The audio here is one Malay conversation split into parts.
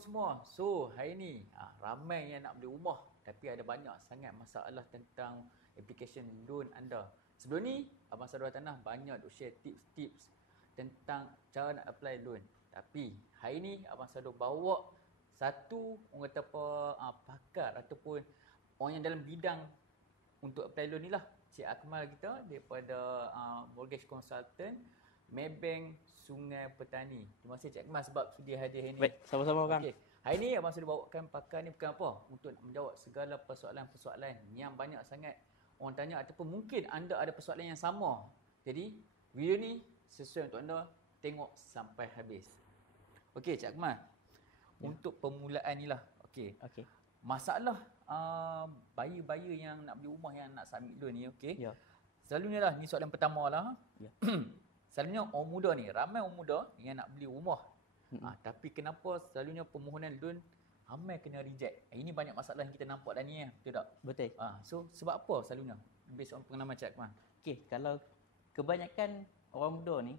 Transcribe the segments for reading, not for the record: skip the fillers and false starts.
semua. So, hari ni ramai yang nak beli rumah tapi ada banyak sangat masalah tentang application loan anda. Sebelum ni, Abang Sadar Tanah banyak duk share tips-tips tentang cara nak apply loan. Tapi, hari ni Abang Sadar bawa satu orang kata apa pakar ataupun orang yang dalam bidang untuk apply loan ni lah. Cik Akmal kita daripada mortgage consultant Maybank Sungai Petani. Terima kasih Cik Akmal sebab sudi hadir hari ni. Baik, sama-sama Kang. Okey. Hari ni Abang sudah bawakan pakar ni bukan apa? Untuk nak menjawab segala persoalan-persoalan yang banyak sangat orang tanya ataupun mungkin anda ada persoalan yang sama. Jadi, video ni sesuai untuk anda tengok sampai habis. Okey Cik Akmal. Untuk permulaan ni lah. Okey. Masalah buyer-buyer yang nak beli rumah yang nak submit loan ni, okey. Ya. Selalunya lah, ni soalan pertama lah. Ya. Selalunya orang muda ni, ramai orang muda yang nak beli rumah. Tapi kenapa selalunya permohonan loan ramai kena reject? Ini banyak masalah yang kita nampak dah ni, betul tak? Betul. So sebab apa selalunya? Based on pengalaman Cik Akmal. Okey, kalau kebanyakan orang muda ni,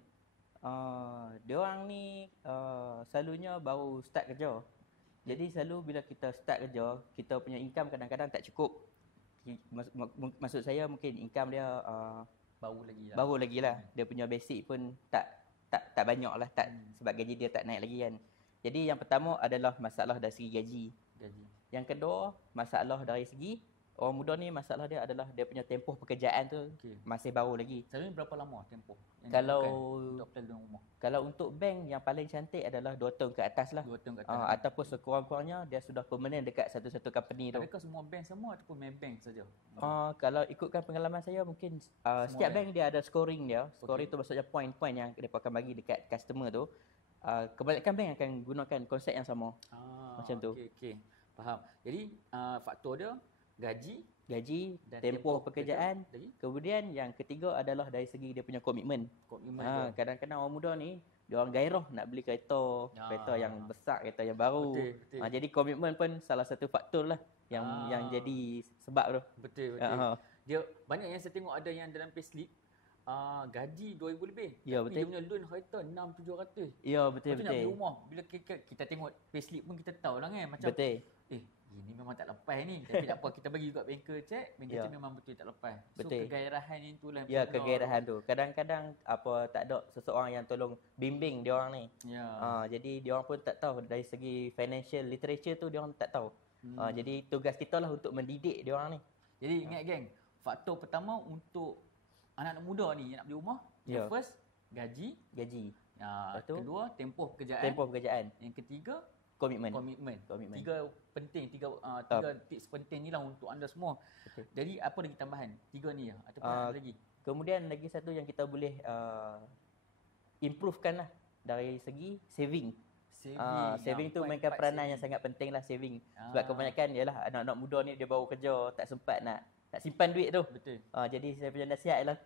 diorang ni selalunya baru start kerja. Jadi selalu bila kita start kerja, kita punya income kadang-kadang tak cukup. Maksud saya mungkin income dia baru lagi lah. Dia punya basic pun tak banyak lah, sebab gaji dia tak naik lagi kan. Jadi yang pertama adalah masalah dari segi gaji. Yang kedua, masalah dari segi orang muda ni, masalah dia adalah dia punya tempoh pekerjaan tu masih baru lagi. Selalunya berapa lama tempoh yang untuk apply loan rumah? Kalau untuk bank yang paling cantik adalah 2 tahun ke atas lah. 2 tahun ke atas. Ataupun sekurang-kurangnya dia sudah permanent dekat satu-satu company tu. Adakah semua bank sama ataupun Maybank saja? Kalau ikutkan pengalaman saya mungkin setiap bank dia ada scoring dia. Scoring tu maksudnya point-point yang mereka akan bagi dekat customer tu. Kebanyakan bank akan gunakan konsep yang sama. Macam tu. Okey. Faham. Jadi faktor dia gaji dan tempoh pekerjaan. Kemudian yang ketiga adalah dari segi dia punya komitmen. Kadang-kadang orang muda ni dia orang gairah nak beli kereta yang besar, kereta yang baru. Betul. Jadi komitmen pun salah satu faktor lah yang jadi sebab tu. Betul. Dia banyak yang saya tengok ada yang dalam payslip gaji 2,000 lebih. Ya, tapi betul. dia punya loan kereta 6-700. Ya, betul. Nak beli rumah. Bila kita tengok payslip pun kita tahu lah kan. Macam betul. Ini memang tak lepas ni. Tapi tak apa, kita bagi juga banker check. Banker check memang betul tak lepas. So kegairahan yang tu lah. Ya, kegairahan tu. Kadang-kadang tak ada seseorang yang tolong bimbing dia orang ni. Jadi dia orang pun tak tahu dari segi financial literature tu, dia orang tak tahu. Jadi tugas kita lah untuk mendidik dia orang ni. Jadi ingat geng, faktor pertama untuk anak-anak muda ni yang nak beli rumah, yang first gaji. Kedua tempoh pekerjaan. Yang ketiga komitmen. Tiga tips penting ni lah untuk anda semua. Jadi apa lagi tambahan? 3 ni lah ataupun ada lagi? Kemudian lagi satu yang kita boleh improvekan lah dari segi saving. Saving tu mainkan peranan yang sangat penting lah, saving. Sebab kebanyakan ialah anak-anak muda ni dia baru kerja, tak sempat nak simpan duit tu. Betul. Jadi saya punya nasihat ialah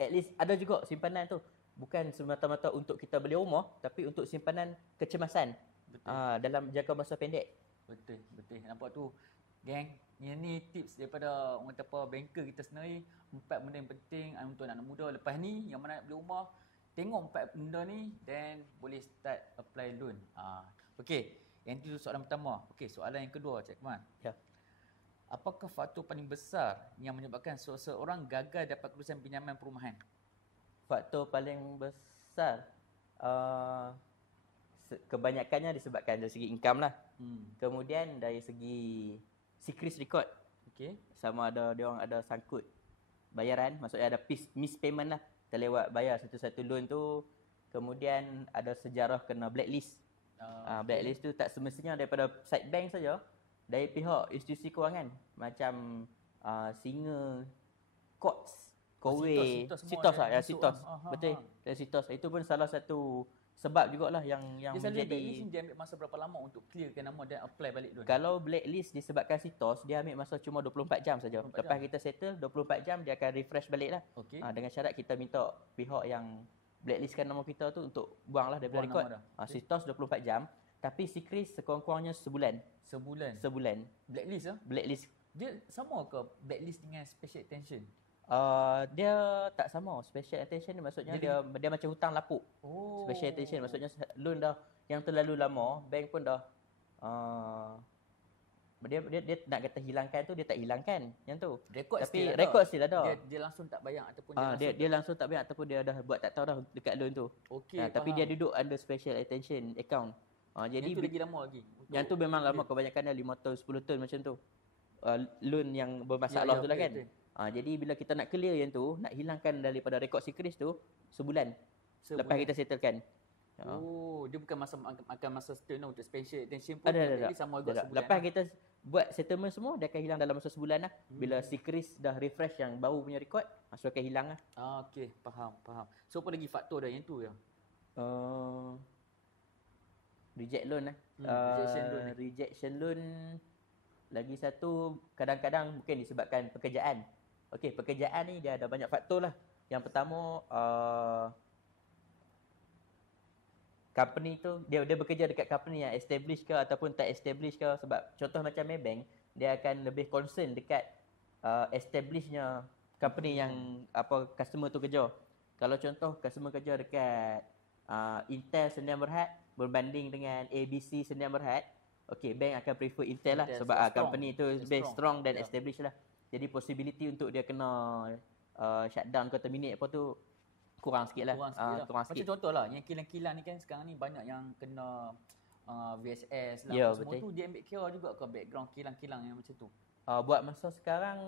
at least ada juga simpanan tu. Bukan semata-mata untuk kita beli rumah, tapi untuk simpanan kecemasan. Dalam jangka masa pendek. Betul. Nampak tu, geng. Ini tips daripada orang kata apa, banker kita sendiri. 4 benda yang penting untuk anak muda. Lepas ni, yang mana nak beli rumah, tengok 4 benda ni, then boleh start apply loan. Okey, yang itu soalan pertama. Okey, soalan yang kedua, Cik Akmal. Ya. Apakah faktor paling besar yang menyebabkan seseorang gagal dapat kelulusan pinjaman perumahan? Faktor paling besar kebanyakannya disebabkan dari segi income lah. Kemudian dari segi secret record. Sama ada dia orang ada sangkut bayaran, maksudnya ada mispayment lah. Terlewat bayar satu-satu loan tu. Kemudian ada sejarah kena blacklist. Blacklist tu tak semestinya daripada side bank saja, dari pihak institusi kewangan macam Singa, Courts, Kowe, Sitos. Betul. Dan Sitos. Itu pun salah satu sebab jugalah yang menjadi blacklist dia ambil masa berapa lama untuk clearkan nama dan apply balik loan? Kalau blacklist disebabkan Sitos, dia ambil masa cuma 24 jam saja. Lepas kita settle 24 jam dia akan refresh balik lah. Dengan syarat kita minta pihak yang blacklistkan nama kita tu untuk buang lah daripada rekod. Sitos 24 jam. Tapi Secret sekurang-kurangnya sebulan. Blacklist Blacklist. Dia sama ke blacklist dengan special attention? Dia tak sama. Special attention ni maksudnya dia macam hutang lapuk. Special attention maksudnya loan dah yang terlalu lama, bank pun dah dia nak kata hilangkan tu, dia tak hilangkan yang tu. Rekod Tapi still ada. rekod still ada. Dia langsung tak bayar ataupun Dia langsung tak bayar ataupun dia dah buat tak tahu dah dekat loan tu. Okey, Tapi dia duduk under special attention account. Jadi yang tu lagi lama lagi. yang tu memang lama, kebanyakan dia 5 tahun 10 tahun macam tu. Loan yang bermasalah tu lah kan. Jadi bila kita nak clear yang tu, nak hilangkan daripada rekod si Chris tu sebulan. Lepas kita settlekan. Dia bukan akan masa setahun untuk special attention pun. Ada. Sama juga sebulan. Lepas kita buat settlement semua, dia akan hilang dalam masa sebulan lah. Bila si Chris dah refresh yang baru punya rekod, so akan hilang lah. Okey, faham. So apa lagi faktor dah yang tu ya? Reject loan lah. Rejection loan. Lagi satu, kadang-kadang mungkin disebabkan pekerjaan. Okey, pekerjaan ni dia ada banyak faktor lah. Yang pertama, company tu, dia bekerja dekat company yang established ke ataupun tak established ke. Sebab contoh macam Maybank, dia akan lebih concern dekat establishnya company yang customer tu kerja. Kalau contoh customer kerja dekat Intel Sdn Bhd berbanding dengan ABC Sdn Bhd, okey, bank akan prefer Intel lah sebab company tu lebih strong dan established lah. Jadi possibility untuk dia kena shutdown ke terminate apa tu kurang sikit lah. Kurang sikit. Macam contoh lah, yang kilang-kilang ni kan sekarang ni banyak yang kena VSS lah. Semua tu dia ambil kira juga ke background kilang-kilang yang macam tu? Buat masa sekarang,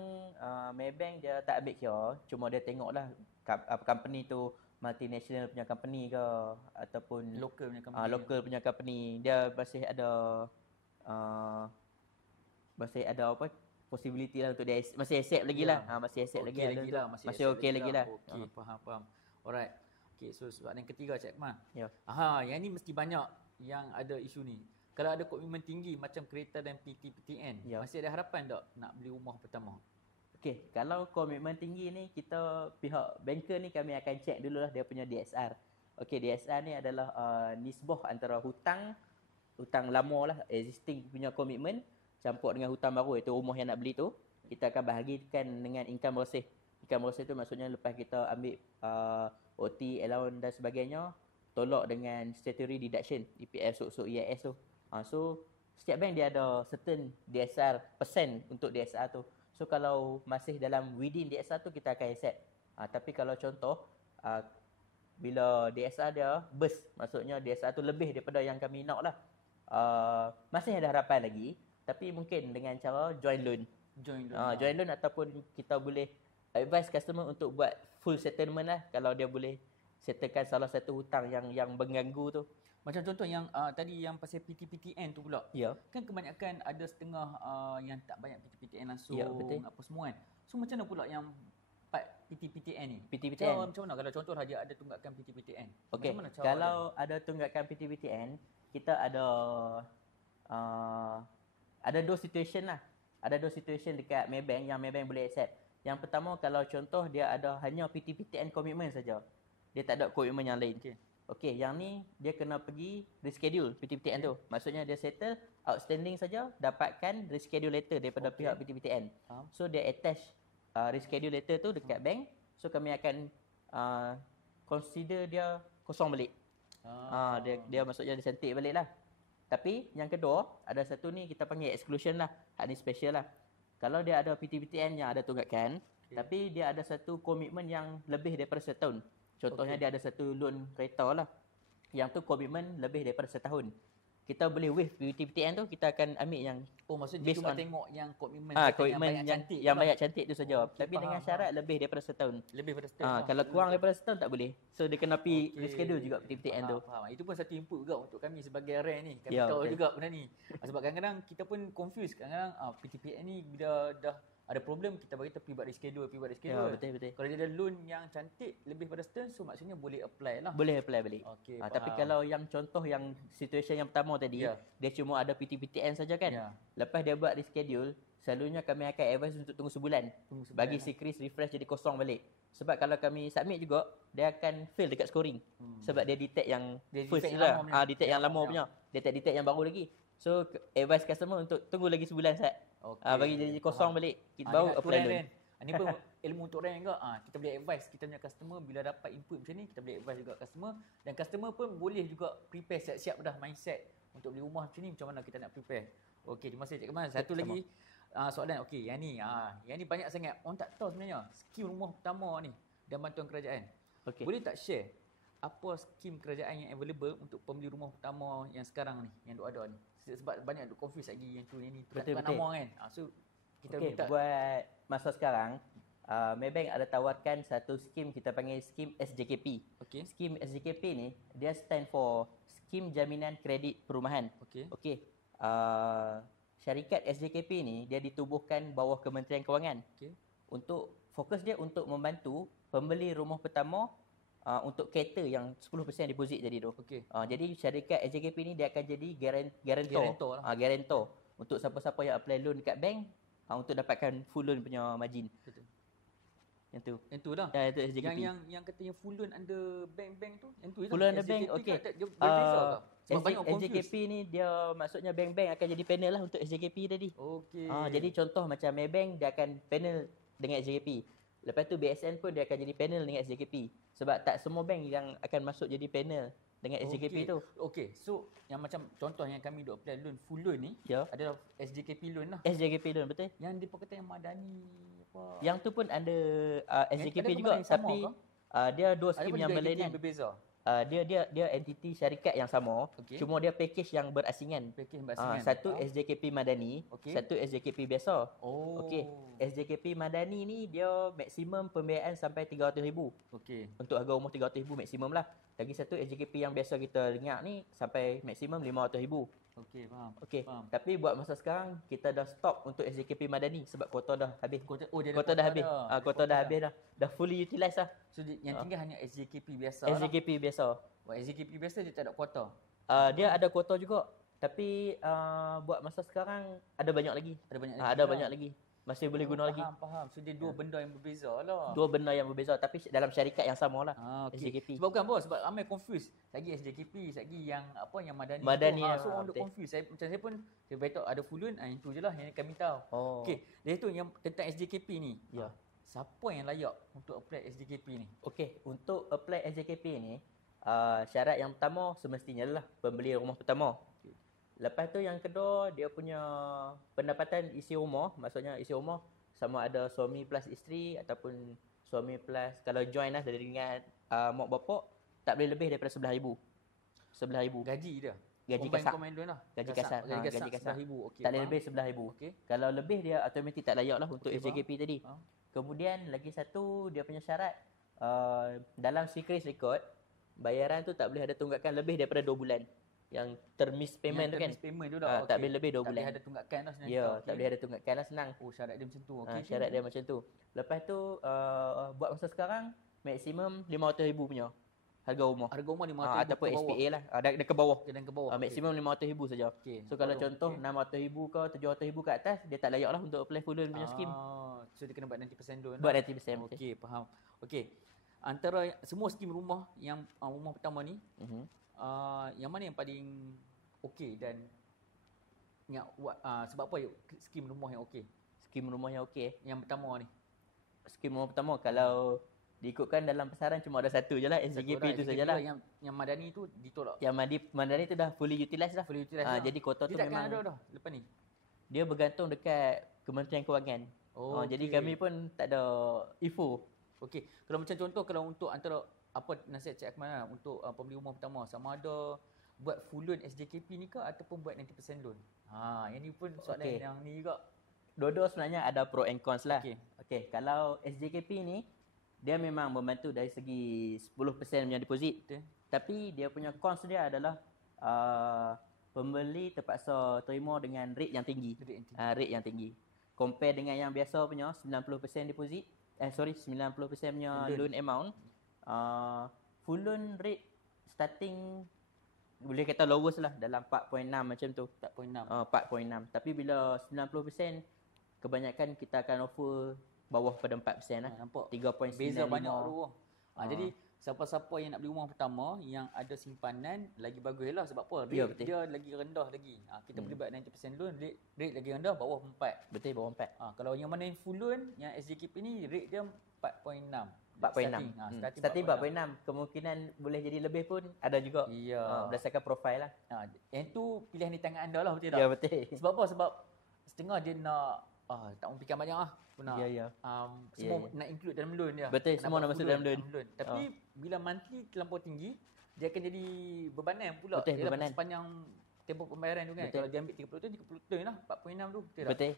Maybank dia tak ambil kira. Cuma dia tengok lah company tu multinational punya company ke ataupun local punya company. Dia masih ada possibility lah untuk dia masih accept lagi lah. Masih accept lagi lah. Masih okey lagi lah. Okey, faham. Alright. Okey, so soalan yang ketiga Cik Akmal. Ya. Yang ni mesti banyak yang ada isu ni. Kalau ada komitmen tinggi macam kereta dan PT-PTN, masih ada harapan tak nak beli rumah pertama? Okey, kalau komitmen tinggi ni, kita pihak banker ni kami akan check dululah dia punya DSR. Okey, DSR ni adalah nisbah antara hutang lama lah, existing punya komitmen campur dengan hutang baru iaitu rumah yang nak beli tu. Kita akan bahagikan dengan income bersih. Income bersih tu maksudnya lepas kita ambil OT, allowance dan sebagainya, tolak dengan statutory deduction, EPF, EIS tu. So setiap bank dia ada certain DSR persen untuk DSR tu. So kalau masih dalam within DSR tu kita akan accept. Tapi kalau contoh bila DSR dia burst, maksudnya DSR tu lebih daripada yang kami nak lah, masih ada harapan lagi, tapi mungkin dengan cara joint loan ataupun kita boleh advise customer untuk buat full settlement lah kalau dia boleh settlekan salah satu hutang yang mengganggu tu. Macam contoh yang tadi yang pasal PT-PTN tu pula. Ya. Kan kebanyakan ada setengah yang tak banyak PT-PTN langsung, apa semua kan. So macam mana pula yang part PT-PTN ni? PT-PTN. So, macam mana kalau contoh dia ada tunggakan PT-PTN? Okey. Kalau ada tunggakan PT-PTN, kita ada dua situation lah. Ada dua situation dekat Maybank yang Maybank boleh accept. Yang pertama, kalau contoh dia ada hanya PT-PTN komitmen saja. Dia tak ada komitmen yang lain. Okey, yang ni dia kena pergi reschedule PT-PTN tu. Maksudnya dia settle outstanding saja, dapatkan reschedule letter daripada pihak PT-PTN. So dia attach reschedule letter tu dekat bank. So kami akan consider dia kosong balik. Dia maksudnya dia cantik balik lah. Tapi yang kedua, ada satu ni kita panggil exclusion lah. Hak ni special lah. Kalau dia ada PT-PTN yang ada tunggakan, tapi dia ada satu komitmen yang lebih daripada setahun. Contohnya dia ada satu loan kereta lah. Yang tu komitmen lebih daripada setahun. Kita boleh waive PT-PTN tu, kita akan ambil yang maksudnya cuma tengok yang komitmen yang banyak cantik tu saja. Tapi dengan syarat lebih daripada setahun. Lebih daripada setahun. Kalau kurang daripada setahun tak boleh. So dia kena pergi reschedule juga PT-PTN tu. Faham. Itu pun satu input juga untuk kami sebagai rare ni. Kami tahu juga benda ni. Sebab kadang-kadang kita pun confuse. Kadang-kadang PT-PTN ni bila dah ada problem, kita bagi pergi buat reschedule. Ya, betul. Kalau dia ada loan yang cantik lebih pada setahun, so maksudnya boleh apply lah. Boleh apply balik. Tapi kalau yang contoh yang situation yang pertama tadi, dia cuma ada PT-PTN saja kan. Lepas dia buat reschedule, selalunya kami akan advise untuk tunggu sebulan. Bagi si Chris refresh jadi kosong balik. Sebab kalau kami submit juga, dia akan fail dekat scoring. Sebab dia detect yang first lah. Detect yang lama punya. Dia tak detect yang baru lagi. So advise customer untuk tunggu lagi sebulan Sat. Bagi jadi kosong balik, kita baru apply loan. Ini pun ilmu untuk rank juga. Kita boleh advise kita punya customer bila dapat input macam ni, kita boleh advise juga customer, dan customer pun boleh juga prepare siap-siap dah mindset untuk beli rumah macam ni macam mana kita nak prepare. Okey, terima kasih Cik Kamal. Satu Sama. lagi soalan. Okey, yang ni banyak sangat orang tak tahu sebenarnya skim rumah pertama ni dan bantuan kerajaan. Okey. Boleh tak share apa skim kerajaan yang available untuk pembeli rumah pertama yang sekarang ni, yang ada ni? Sebab banyak duk confuse lagi yang tu yang ni. Betul. Nama kan. So kita Okey, minta buat masa sekarang, Maybank ada tawarkan satu skim kita panggil skim SJKP. okey. Skim SJKP ni dia stand for Skim Jaminan Kredit Perumahan. Okey. Okey. Syarikat SJKP ni dia ditubuhkan bawah Kementerian Kewangan. Okey. Untuk fokus dia untuk membantu pembeli rumah pertama untuk cater yang 10% deposit jadi tu. Okey. Jadi syarikat SJKP ni dia akan jadi guarantor. Guarantor lah. Guarantor untuk siapa-siapa yang apply loan dekat bank untuk dapatkan full loan punya margin. Betul. Yang tu. Yang tu lah. Ya, itu SJKP. Yang katanya full loan under bank-bank tu, yang tu je. Full loan under bank, okey. Dia berbeza ke? Sebab banyak SJKP confuse. ni dia maksudnya bank-bank akan jadi panel lah untuk SJKP tadi. Okey. Jadi contoh macam Maybank dia akan panel dengan SJKP. Lepas tu BSN pun dia akan jadi panel dengan SJKP. Sebab tak semua bank yang akan masuk jadi panel dengan SJKP tu. Okey. So yang macam contoh yang kami duk apply loan full loan ni Ya. adalah SJKP loan lah. SJKP loan betul. Yang dia kata yang Madani apa. Yang tu pun ada SJKP ada juga pemain sama tapi ke? dia dua Ada skim pun yang juga entiti berlainan. yang berbeza. Dia entiti syarikat yang sama, Okey. cuma dia package yang berasingan. Package basingan. Satu SJKP Madani, Okey. satu SJKP biasa. Oh. Okey, SJKP Madani ni dia maksimum pembiayaan sampai 300,000. Okey. Untuk harga rumah 300,000 maksimum lah. Lagi satu SJKP yang biasa kita dengar ni sampai maksimum 500,000. Okey, faham. Okey. Faham. Tapi buat masa sekarang kita dah stop untuk SJKP Madani sebab kuota dah habis. Dia ada Kuota dah habis. dah. Kuota dah habis dah. Dah fully utilized lah. So yang tinggal hanya SJKP biasa lah. SJKP biasa. Buat SJKP biasa dia tak ada kuota. Dia ada kuota juga. Tapi buat masa sekarang ada banyak lagi. Ada banyak Ada banyak lagi. Masih boleh guna lagi. Faham. So dia dua benda yang berbeza lah. Dua benda yang berbeza tapi dalam syarikat yang sama lah. Okey. SJKP. Sebab bukan bos, sebab ramai confuse. Lagi SJKP, lagi yang apa yang Madani. Madani tu. yang So orang duk betul. confuse. Saya pun saya beritahu ada full loan, yang itu je lah yang kami tahu. Oh. Okey, dari tu yang tentang SJKP ni. Ya. Siapa yang layak untuk apply SJKP ni? Okey, untuk apply SJKP ni, syarat yang pertama semestinya lah pembeli rumah pertama. Okey. Lepas tu yang kedua, dia punya pendapatan isi rumah, maksudnya isi rumah sama ada suami plus isteri ataupun suami plus kalau join lah dari dengan mak bapak tak boleh lebih daripada 11,000. 11,000. Gaji dia. Gaji Combine kasar. command loan lah. Gaji kasar. Gaji kasar. Gaji kasar. 11,000. Okey. Tak boleh faham. lebih 11,000. Okey. Kalau lebih dia automatik tak layak lah untuk Okey, SJKP tadi. Faham. Kemudian lagi satu dia punya syarat dalam secret record bayaran tu tak boleh ada tunggakan lebih daripada 2 bulan. Yang termiss payment tu kan. Termiss payment tu dah. Tak okey. boleh lebih 2 Tak bulan. boleh ada tunggakan lah sebenarnya. Ya, Okey. tak boleh ada tunggakan lah senang. Oh, syarat dia macam tu. Okey. Syarat dia macam tu. Lepas tu buat masa sekarang maksimum 500,000 punya harga rumah. Harga rumah 500,000 Ataupun ke bawah. SPA lah. Dah ke bawah. Okey, dan ke bawah. Maksimum 500,000 saja. Okey. So kalau Baru. contoh Okey. 600,000 ke 700,000 ke atas dia tak layak lah untuk apply full loan punya skim. So dia kena buat 90% loan. Buat 90%. betul. Okey, faham. Okey. Antara semua skim rumah yang rumah pertama ni, Mhm. yang mana yang paling okey dan yang sebab apa skim rumah yang okey? Skim rumah yang okey. Yang pertama ni. Skim rumah pertama kalau diikutkan dalam pasaran cuma ada satu je lah SJKP tu sajalah. Yang Madani tu ditolak. Yang Madani tu dah fully utilized dah. Fully utilized lah. Jadi kuota tu Dia takkan memang ada dah lepas ni. dia bergantung dekat Kementerian Kewangan. Jadi okey. kami pun tak ada info. Okey. Kalau macam contoh kalau untuk antara apa nasihat Cik Akmal lah, untuk pembeli rumah pertama sama ada buat full loan SJKP ni ke ataupun buat 90% loan. Yang ni pun soalan Okey. yang ni juga. Dua-dua sebenarnya ada pro and cons lah. Okey. Okey, kalau SJKP ni dia memang membantu dari segi 10% punya deposit. Betul. Tapi dia punya cons dia adalah pembeli terpaksa terima dengan rate yang tinggi. Rate yang tinggi. Compare dengan yang biasa punya 90% deposit. 90% punya Loan. loan amount. Full loan rate starting boleh kata lowest lah dalam 4.6 macam tu. 4.6. 4.6. Tapi bila 90% kebanyakan kita akan offer bawah pada 4% lah. Nampak? 3.95. Beza banyak tu. Jadi siapa-siapa yang nak beli rumah pertama yang ada simpanan lagi bagus lah. Sebab apa? Rate Ya, betul. dia lagi rendah lagi. Kita boleh buat 90% loan, rate lagi rendah, bawah 4. Betul, bawah 4. Kalau yang mana yang full loan, yang SJKP ni rate dia 4.6. 4.6. Starting 4.6. Kemungkinan boleh jadi lebih pun ada juga. Ya. Berdasarkan profil lah. Yang tu pilihan di tangan anda lah, betul tak? Ya, betul. Sebab apa? Sebab setengah dia nak tak mau fikir banyak lah. Nak, Ya. semua nak include dalam loan dia. Betul, semua nak masuk dalam loan. Tapi bila monthly terlampau tinggi, dia akan jadi bebanan pula. Betul, dia bebanan. Sepanjang tempoh pembayaran tu kan. Betul. Kalau dia ambil 30 tahun, 30 tahun lah. 4.6 tu, betul tak? Betul.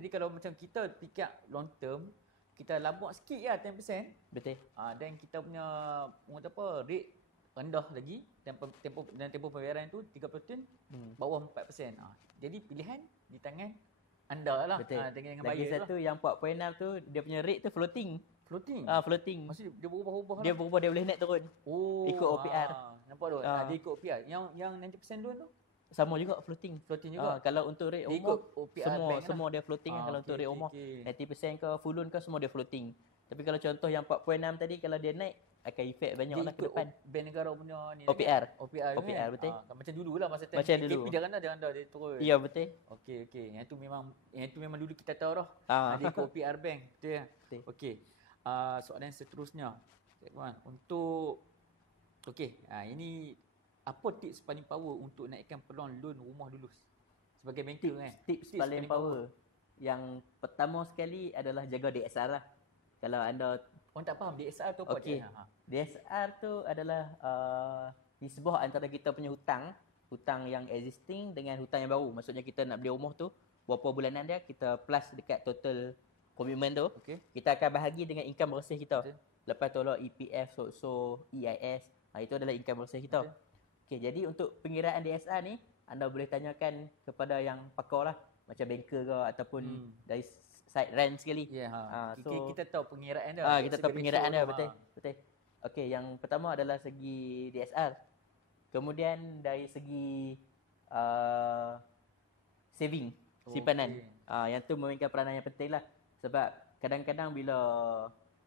Jadi kalau macam kita fikir long term, kita labuk sikit lah 10%. Betul. Dan kita punya rate rendah lagi dan tempoh pembayaran tu 30 tahun, bawah 4%. Jadi pilihan di tangan anda lah. Betul. Dengan Lagi bayar satu yang 4.6 tu dia punya rate tu floating. Floating. Floating. Maksudnya dia berubah-ubah Dia berubah, dia boleh naik turun. ikut OPR. Nampak tu? Dia ikut OPR. Yang 90% loan tu? Sama juga floating. Floating juga. Kalau untuk rate Dia umum ikut OPR bank semua dia floating kan. Kalau untuk rate umum 90% ke full loan ke semua dia floating. Tapi kalau contoh yang 4.6 tadi kalau dia naik akan efek banyak dia lah ke ikut depan. bank negara punya ni. OPR. OPR OPR, betul. Macam dulu lah masa time Macam dulu. KP dia rendah dia turun. Ya, betul. Okey. Yang tu memang dulu kita tahu dah. Dia ikut OPR bank. Betul ya? Betul. Okey. Soalan seterusnya. Untuk ini apa tips paling power untuk naikkan peluang loan rumah dulu sebagai banker kan? Tips paling power. Yang pertama sekali adalah jaga DSR lah. Kalau anda orang tak faham DSR tu apa? Okey. DSR tu adalah nisbah antara kita punya hutang yang existing dengan hutang yang baru. Maksudnya kita nak beli rumah tu, berapa bulanan dia kita plus dekat total komitmen tu. Okey. Kita akan bahagi dengan income bersih kita. Betul. Lepas tu lah EPF, SOCO, EIS. Itu adalah income bersih kita. Betul. Okey, jadi untuk pengiraan DSR ni, anda boleh tanyakan kepada yang pakar lah. Macam banker ke ataupun dari side rent sekali. Kita tahu pengiraan dia. Kita tahu pengiraan dia, betul. Okey, yang pertama adalah segi DSR. Kemudian dari segi saving, simpanan. Yang tu memainkan peranan yang penting lah. Sebab kadang-kadang bila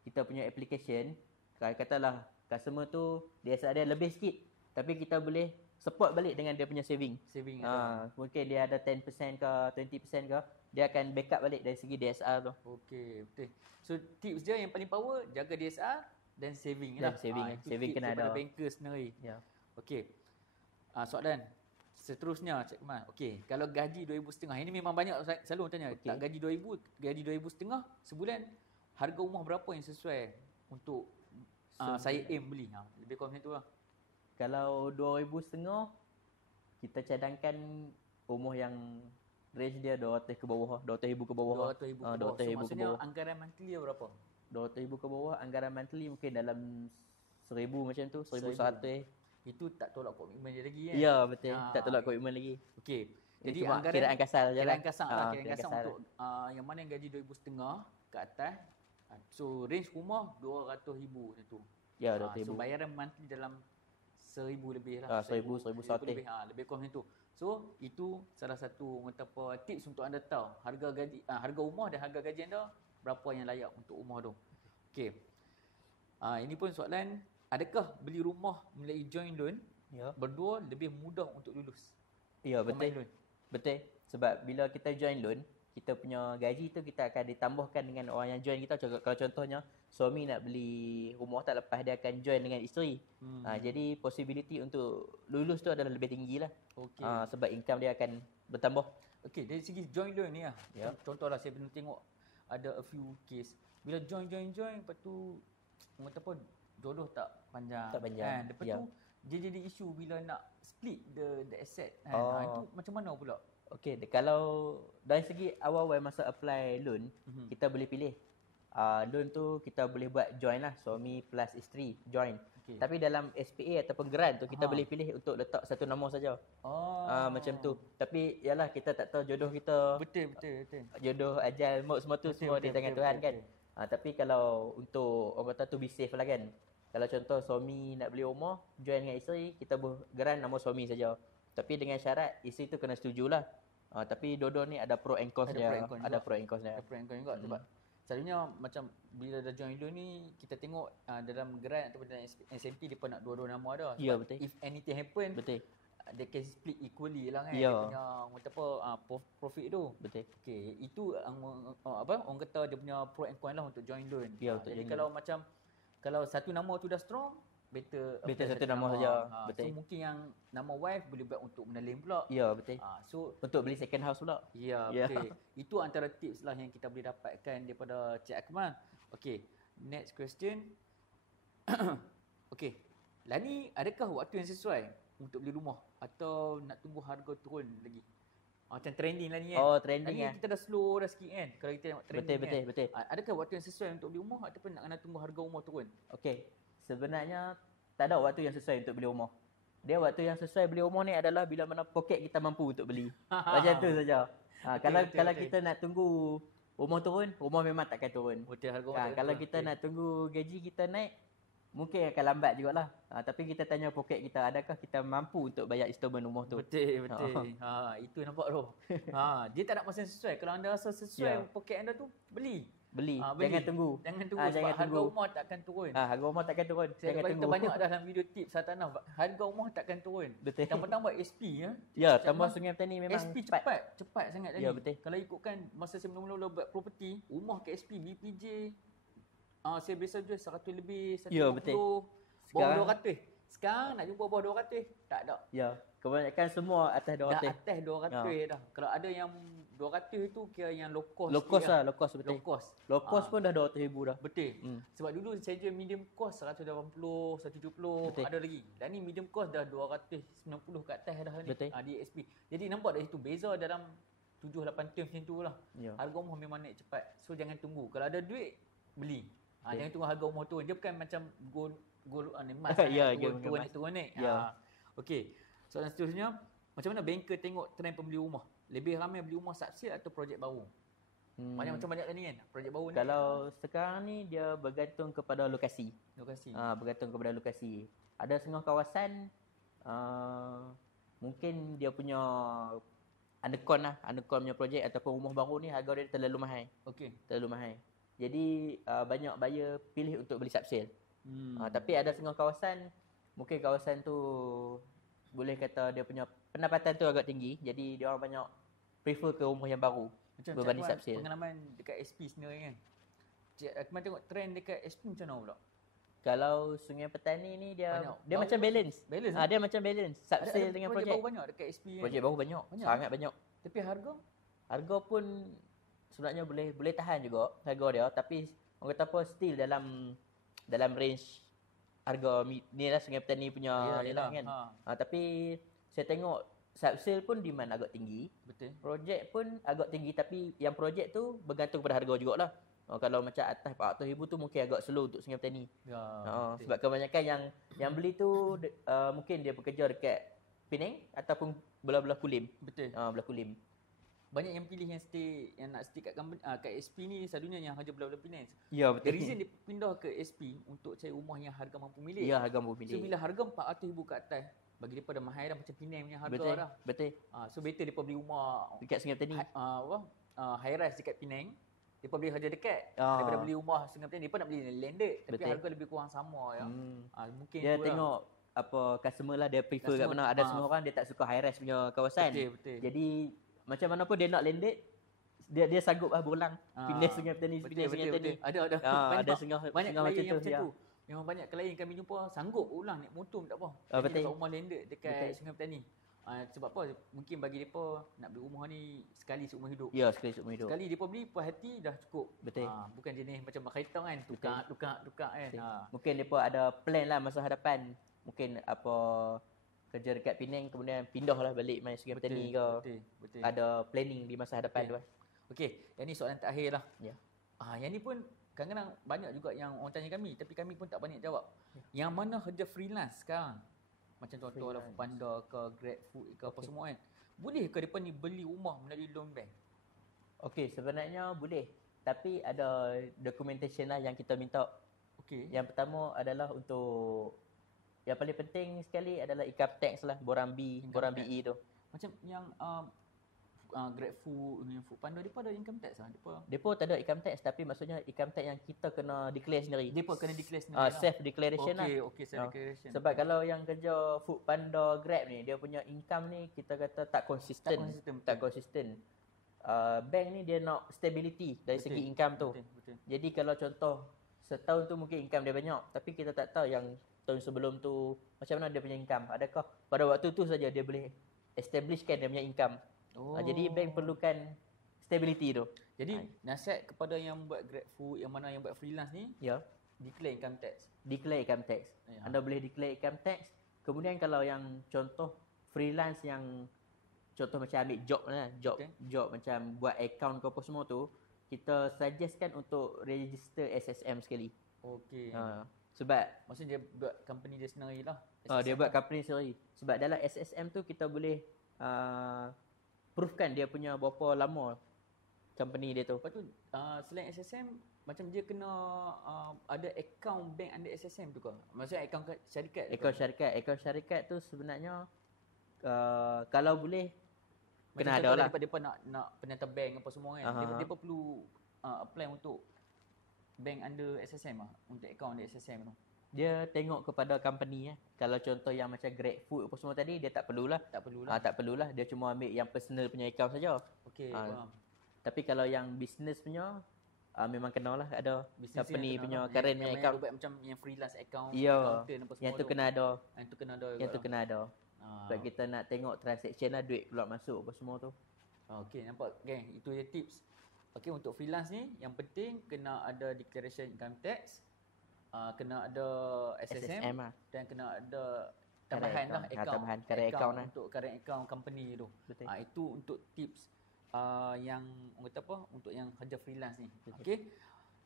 kita punya application, katalah customer tu DSR dia lebih sikit, tapi kita boleh support balik dengan dia punya saving. Mungkin dia ada 10% ke 20% ke, dia akan backup balik dari segi DSR tu. Okey, betul. So tips dia yang paling power, jaga DSR dan saving lah. Saving kena ada. Banker sendiri. Ya. Okey. Soalan seterusnya Cik Kemal. Okey, kalau gaji 2,500, ini memang banyak selalu tanya. Okay. Tak gaji 2,000, gaji 2,500 sebulan, harga rumah berapa yang sesuai untuk saya aim beli? Lebih kurang macam tu lah. Kalau 2,500 kita cadangkan rumah yang range dia 200 ke bawah, 200,000 ke bawah. 200,000 ke bawah. 200,000 ke Maksudnya bawah. anggaran monthly dia berapa? 200,000 ke bawah, anggaran monthly mungkin dalam 1,000 macam tu, 1,100. Itu tak tolak komitmen dia lagi kan? Ya, betul. Tak tolak komitmen lagi. Okey. Jadi Jadi anggaran kiraan kasar je lah. Kiraan kasar untuk yang mana yang gaji 2,500 ke atas. So range rumah 200,000 macam tu. Ya, So 200,000. bayaran monthly dalam 1,000 lebih lah. 1,000, 1,100. lebih. Lebih kurang macam tu. So itu salah satu tips untuk anda tahu harga rumah dan harga gaji anda berapa yang layak untuk rumah tu. Okey. Ini pun soalan, adakah beli rumah melalui joint loan berdua lebih mudah untuk lulus? Ya, betul. Loan. Betul. Sebab bila kita join loan, kita punya gaji tu kita akan ditambahkan dengan orang yang join kita. Kalau contohnya suami nak beli rumah tak lepas, dia akan join dengan isteri. Jadi possibility untuk lulus tu adalah lebih tinggi lah. Okey. Sebab income dia akan bertambah. Okey, dari segi joint loan ni lah. Ya. Contohlah saya pernah tengok ada a few case. Bila join, lepas tu orang kata apa, jodoh tak panjang. Tak panjang. Kan? Lepas tu dia jadi isu bila nak split the asset kan. Itu macam mana pula? Okey, kalau dari segi awal-awal masa apply loan, kita boleh pilih. Loan tu kita boleh buat join lah, suami plus isteri join. Okay. Tapi dalam SPA ataupun grant tu kita boleh pilih untuk letak satu nama saja. Macam tu. Tapi yalah, kita tak tahu jodoh kita. Betul. Jodoh, ajal, maut semua tu semua di tangan Tuhan kan. Tapi kalau untuk orang kata tu be safe lah kan. Kalau contoh suami nak beli rumah, join dengan isteri, kita grant nama suami saja. Tapi dengan syarat isteri tu kena setuju lah. Tapi dua-dua ni ada pro and cons dia. Ada pro and cons dia. Ada pro and cons juga. Selalunya macam bila dah join loan ni kita tengok dalam grant ataupun dalam SMP depa nak dua-dua nama dah. Ya, Sebab betul. if anything happen, Betul. they can split equally lah kan Ya. dia punya orang kata apa profit tu. Betul. Okey, itu orang kata dia punya pro and con lah untuk join loan. Ya, untuk Jadi join kalau macam kalau satu nama tu dah strong, better apply satu nama saja. Betul. So mungkin yang nama wife boleh buat untuk menelim pula. Ya, betul. So Untuk beli second house pula. ya, Ya. betul. Itu antara tips lah yang kita boleh dapatkan daripada Cik Akmal. Okey, next question. Okey, Lani adakah waktu yang sesuai untuk beli rumah atau nak tunggu harga turun lagi? Macam trending lah ni kan. Oh, trending Lani kan. kita dah slow dah sikit kan kalau kita tengok trending Betul, kan. betul. Adakah waktu yang sesuai untuk beli rumah ataupun nak kena tunggu harga rumah turun? Okey. Sebenarnya tak ada waktu yang sesuai untuk beli rumah. Dia waktu yang sesuai beli rumah ni adalah bila mana poket kita mampu untuk beli. Macam tu saja. Kalau betul. kita nak tunggu rumah turun, rumah memang takkan turun. Betul, harga rumah tak Kalau turun. kita Okey. nak tunggu gaji kita naik, mungkin akan lambat jugalah. Tapi kita tanya poket kita, adakah kita mampu untuk bayar installment rumah tu? Betul. Itu nampak tu. Dia tak nak masa sesuai. Kalau anda rasa sesuai Ya. poket anda tu, beli. Beli. Beli. Jangan tunggu. Jangan tunggu sebab jangan harga tunggu. rumah takkan turun. Harga rumah takkan turun. Saya Jangan bagi tunggu. banyak dalam video tips hartanah. Harga rumah takkan turun. Betul. Tambah-tambah SP ya. Ya, Macam tambah mana? Sungai Petani memang SP cepat sangat tadi. Ya, betul. Kalau ikutkan masa saya mula-mula buat property, rumah ke SP BPJ saya biasa jual 100 lebih, 150. Ya, betul. Bawah Sekarang- 200. Sekarang nak jumpa bawah 200, tak ada. Ya, kebanyakan semua atas Dah 200. atas 200 dah. Kalau ada yang 200 tu kira yang low cost. Low cost sikit lah, low cost betul. Low cost. Low cost pun dah 200,000 dah. Betul. Hmm. Sebab dulu saya jual medium cost 180, 170, Betul. ada lagi. Dan ni medium cost dah 290 ke atas dah ni. Betul. Di SP. Jadi nampak dari situ beza dalam 7-8 term macam tu lah. Ya. Harga rumah memang naik cepat. So jangan tunggu. Kalau ada duit, beli. Betul. Jangan tunggu harga rumah turun. Dia bukan macam gold emas Ya, turun, gold emas. turun naik. Ya. Okey. Soalan seterusnya, macam mana banker tengok trend pembeli rumah? Lebih ramai beli rumah subsale atau projek baru? Macam banyak tadi kan, projek baru ni. Kalau sekarang ni dia bergantung kepada lokasi. lokasi. Bergantung kepada lokasi. Ada setengah kawasan mungkin dia punya undercon punya projek ataupun rumah baru ni harga dia terlalu mahal. Okey. Terlalu mahal. Jadi banyak buyer pilih untuk beli subsale. Tapi ada setengah kawasan, mungkin kawasan tu boleh kata dia punya pendapatan tu agak tinggi. Jadi dia orang banyak prefer ke rumah yang baru Macam berbanding Cik Akmal subsale. pengalaman dekat SP sendiri kan. Cik Akmal tengok trend dekat SP macam mana pula? Kalau Sungai Petani ni dia Banyak. dia Baru- macam balance. Balance, Dia macam balance. Subsale dengan projek projek. baru banyak dekat SP kan. Projek baru banyak. Banyak. Sangat banyak. Tapi harga Harga pun sebenarnya boleh tahan juga harga dia, tapi orang kata apa still dalam range harga ni lah Sungai Petani punya ni lah kan. Tapi saya tengok subsale pun demand agak tinggi. Betul. Projek pun agak tinggi, tapi yang projek tu bergantung pada harga jugalah. Kalau macam atas 400,000 tu mungkin agak slow untuk Sungai Petani. Ya. betul. Sebab kebanyakan yang beli tu mungkin dia bekerja dekat Penang ataupun belah-belah Kulim. Betul. Belah Kulim. Banyak yang pilih yang nak stay kat kat SP ni selalunya yang harga belah-belah Penang. Ya The betul. reason dia pindah ke SP untuk cari rumah yang harga mampu milik. Ya harga mampu So milik. bila harga 400,000 ke atas, bagi depa dah mahal dah macam Penang punya harga Betul. dah. Betul. So better depa beli rumah Dekat Sungai Petani. high rise dekat Penang. Depa beli harga dekat Ah. daripada beli rumah Sungai Petani. Depa nak beli landed tapi Betul. harga lebih kurang sama ya. Mungkin Dia tu lah. tengok apa customer lah dia prefer kat Customer, mana. Ada setengah orang dia tak suka high rise punya kawasan. Betul. Jadi macam mana pun dia nak landed, dia sanggup lah berulang. Pindah Sungai Petani, pindah Sungai Petani. Ada Ada banyak setengah klien macam yang tu. macam Ya. tu. Memang banyak klien kami jumpa sanggup ulang naik motor pun tak apa. Betul. Dekat rumah landed dekat Betul. Sungai Petani. Sebab apa? Mungkin bagi depa nak beli rumah ni sekali seumur hidup. Ya, sekali seumur hidup. Sekali depa beli puas hati dah cukup. Betul. Bukan jenis macam kereta kan, tukar kan. Betul. Mungkin depa ada plan lah masa hadapan. Mungkin apa kerja dekat Penang kemudian pindah lah balik main Sungai Petani ke. Betul. Ada planning di masa hadapan tu. Okey, yang ni soalan terakhir lah. Ya. Yang ni pun kadang-kadang banyak juga yang orang tanya kami tapi kami pun tak banyak jawab. Ya. Yang mana kerja freelance sekarang? Macam contoh lah Freelance. Foodpanda ke GrabFood ke apa semua kan. Boleh ke depa ni beli rumah melalui loan bank? Okey, sebenarnya boleh. Tapi ada documentation lah yang kita minta. Okey. Yang pertama adalah untuk yang paling penting sekali adalah income tax lah, borang B, Income borang tax. BE tu. Macam yang GrabFood dengan Foodpanda depa ada income tax ah. Depa tak ada income tax, tapi maksudnya income tax yang kita kena declare sendiri. Depa kena declare sendiri lah. Self declaration lah. Okey, self declaration. Sebab kalau yang kerja Foodpanda, Grab ni, dia punya income ni kita kata tak konsisten. Tak konsisten. Bank ni dia nak stability dari segi income tu. Betul. Jadi kalau contoh setahun tu mungkin income dia banyak, tapi kita tak tahu yang tahun sebelum tu macam mana dia punya income. Adakah pada waktu tu saja dia boleh establishkan dia punya income. Jadi bank perlukan stability tu. Jadi nasihat kepada yang buat GrabFood, yang mana yang buat freelance ni, ya, declare income tax. Declare income tax. Anda boleh declare income tax. Kemudian kalau yang contoh freelance yang contoh macam ambil job macam buat account ke apa semua tu, kita suggestkan untuk register SSM sekali. Okey. Sebab maksudnya dia buat company dia sendiri lah. Dia buat company sendiri. Sebab dalam SSM tu kita boleh proofkan dia punya berapa lama company dia tu. Lepas tu selain SSM, macam dia kena ada account bank under SSM tu ke? Maksudnya account syarikat? Account syarikat tu sebenarnya kalau boleh macam kena ada lah. Depa nak penata bank apa semua kan. Depa perlu apply untuk bank under SSM untuk account under SSM tu. Dia tengok kepada company Kalau contoh yang macam GrabFood apa semua tadi, dia tak perlulah. Tak perlulah. Dia cuma ambil yang personal punya account saja. Okey, faham. Tapi kalau yang business punya memang kenalah ada business company punya current punya account. Yang macam yang freelance account, accountant apa semua. Yang tu kena ada. Yang tu kena ada. Sebab kita nak tengok transaction lah, duit keluar masuk apa semua tu. Okey, nampak geng, itu je tips. Okey, untuk freelance ni yang penting kena ada declaration income tax, kena ada SSM lah. Dan kena ada tambahan lah account untuk current account company tu. Itu untuk tips yang orang kata apa, untuk yang kerja freelance ni. Okey.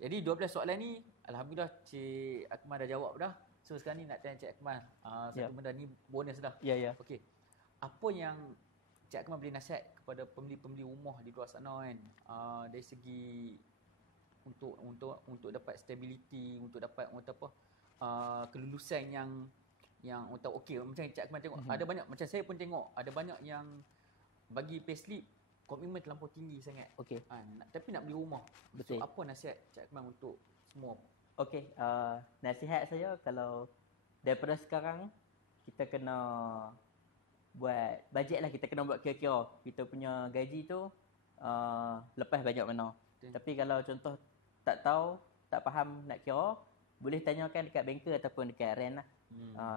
Jadi 12 soalan ni alhamdulillah Cik Akmal dah jawab dah. So sekarang ni nak tanya Cik Akmal satu benda ni bonus dah. Ya. Okey. Apa yang Cik Akmal boleh nasihat kepada pembeli-pembeli rumah di luar sana kan, dari segi untuk dapat stability, untuk dapat orang kata apa, kelulusan yang orang tahu okey, macam Cik Akmal tengok ada banyak, macam saya pun tengok ada banyak yang bagi payslip komitmen terlampau tinggi sangat. Okey. Tapi nak beli rumah. Betul. So apa nasihat Cik Akmal untuk semua? Okey, nasihat saya kalau daripada sekarang kita kena buat bajet lah, kita kena buat kira-kira kita punya gaji tu lepas banyak mana. Tapi kalau contoh tak tahu, tak faham nak kira, boleh tanyakan dekat banker ataupun dekat REN lah.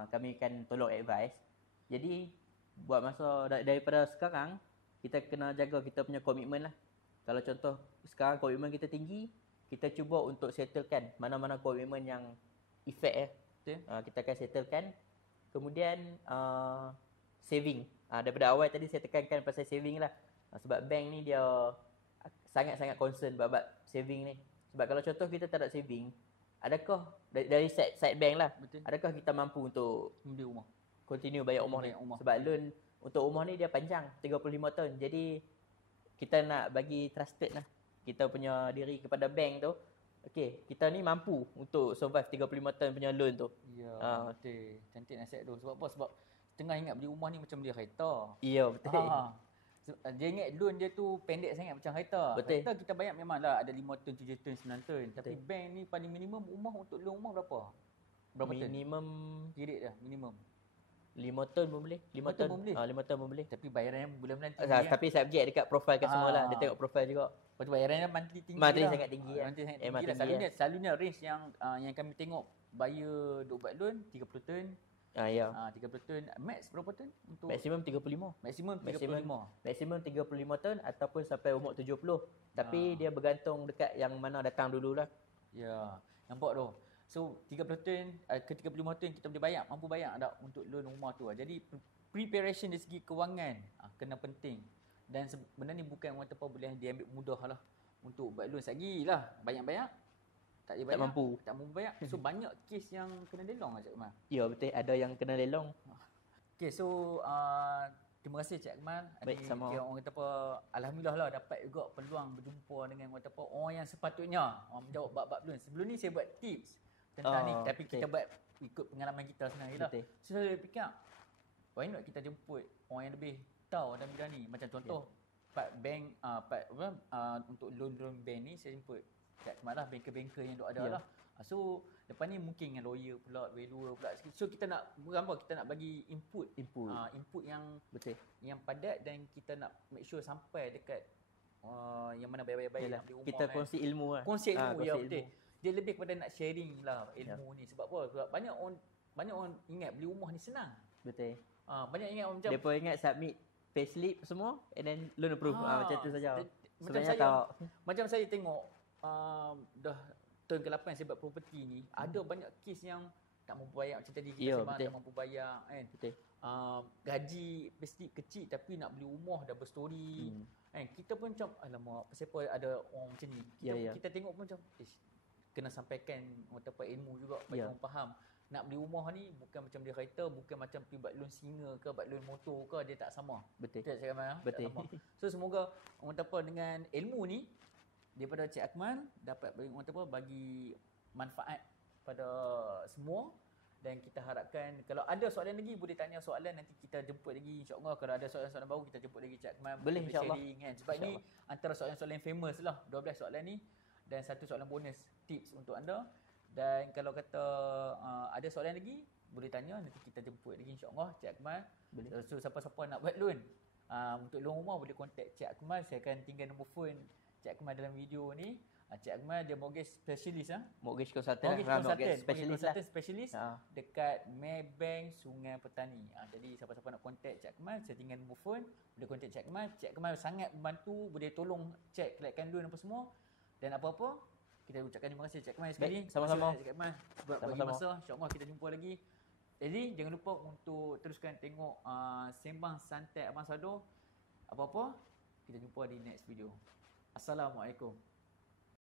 Kami akan tolong advice. Jadi buat masa daripada sekarang kita kena jaga kita punya komitmen lah. Kalau contoh sekarang komitmen kita tinggi, kita cuba untuk settlekan mana-mana komitmen yang effect kita akan settlekan. Kemudian saving. Daripada awal tadi saya tekankan pasal saving lah. Sebab bank ni dia sangat-sangat concern bab saving ni. Sebab kalau contoh kita tak ada saving, adakah dari side bank lah, adakah kita mampu untuk membeli rumah, continue bayar rumah ni? Sebab loan untuk rumah ni dia panjang 35 tahun. Jadi kita nak bagi trusted lah kita punya diri kepada bank tu. Okey, kita ni mampu untuk survive 35 tahun punya loan tu. Ya, betul. Cantik nasihat tu. Sebab apa? Sebab tengah ingat beli rumah ni macam beli kereta. Ya, betul. Dia ingat loan dia tu pendek sangat macam kereta. Betul. Kereta kita bayar memanglah ada 5 tahun, 7 tahun, 9 tahun. Tapi bank ni paling minimum rumah untuk loan rumah berapa? Berapa tahun? Minimum period dia, minimum. 5 tahun pun boleh. 5 tahun pun boleh. 5 tahun pun boleh. Tapi bayarannya bulan-bulan tinggi. Tapi subjek dekat profile kat semua lah. Dia tengok profile juga. Lepas tu bayarannya monthly tinggi. Monthly sangat tinggi lah. Monthly sangat tinggi lah. Selalunya range yang kami tengok buyer duk buat loan 30 tahun. 30 tahun. Max berapa tahun? Untuk maksimum 35. Maksimum 35 tahun ataupun sampai umur 70. Tapi dia bergantung dekat yang mana datang dululah. Ya, nampak tu. So 30 tahun ke 35 tahun kita boleh bayar, mampu bayar tak untuk loan rumah tu. Jadi preparation dari segi kewangan kena penting. Dan benda ni bukan orang apa boleh diambil mudah lah. Untuk buat loan sagilah banyak-banyak tak boleh bayar, tak mampu bayar. So banyak kes yang kena lelong Cik Akmal. Ya betul, ada yang kena lelong. Okay, so terima kasih Cik Akmal. Baik, sama. Orang kata apa, alhamdulillah lah dapat juga peluang berjumpa dengan orang kata apa, orang yang sepatutnya menjawab bab-bab loan. Sebelum ni saya buat tips tentang ni, tapi kita buat ikut pengalaman kita sendiri lah. So saya fikir why not kita jemput orang yang lebih tahu dalam bidang ni. Macam contoh part bank untuk loan bank ni saya jemput kat malah banker-banker yang duk ada Ya. lah. So lepas ni mungkin dengan lawyer pula, valuer pula. So kita nak bergambar, kita nak bagi input input yang Betul. padat, dan kita nak make sure sampai dekat yang mana baik-baik Yalah, nak beli rumah. kita kongsi ilmu lah. Kongsi ilmu, ya kongsi betul. Dia lebih kepada nak sharing lah ilmu ni. Sebab apa? Sebab banyak orang ingat beli rumah ni senang. Betul. Banyak ingat macam Depa ingat submit payslip semua and then loan approve. Macam tu saja. Macam Sebenarnya saya, tak. macam saya tengok dah tahun ke-8 saya buat property ni, ada banyak kes yang tak mampu bayar. Macam tadi kita sembang, tak mampu bayar kan. Betul. Gaji payslip kecil tapi nak beli rumah dah berstory. Kan, kita pun macam alamak, siapa ada orang macam ni. Kita tengok pun macam kena sampaikan apa ilmu juga bagi orang faham. Nak beli rumah ni bukan macam dia kereta, bukan macam pergi buat loan singa ke, buat loan motor ke, dia tak sama. Betul. Tak sama. Betul. Tak sama. So semoga orang apa dengan ilmu ni daripada Cik Akmal dapat bagi manfaat pada semua, dan kita harapkan kalau ada soalan lagi boleh tanya soalan, nanti kita jemput lagi insya-Allah. Kalau ada soalan-soalan baru kita jemput lagi Cik Akmal, boleh insya-Allah kan. Sebab ini antara soalan-soalan yang famous lah, 12 soalan ni, dan satu soalan bonus tips untuk anda. Dan kalau kata ada soalan lagi boleh tanya, nanti kita jemput lagi insya-Allah Cik Akmal. So siapa-siapa nak buat loan untuk loan rumah boleh contact Cik Akmal. Saya akan tinggal nombor phone Cik Akmal dalam video ni. Cik Akmal dia mortgage specialist mortgage consultant, mortgage specialist dekat Maybank Sungai Petani. Jadi siapa-siapa nak contact Cik Akmal, saya tinggal nombor phone, boleh contact Cik Akmal. Cik Akmal sangat membantu, boleh tolong check kelayakan loan apa semua, dan apa-apa kita ucapkan terima kasih Cik Akmal sekali. Sama-sama Cik Akmal sebab bagi masa. InsyaAllah kita jumpa lagi. Jadi jangan lupa untuk teruskan tengok Sembang Santai Abang Sado. Apa-apa kita jumpa di next video. Assalamualaikum.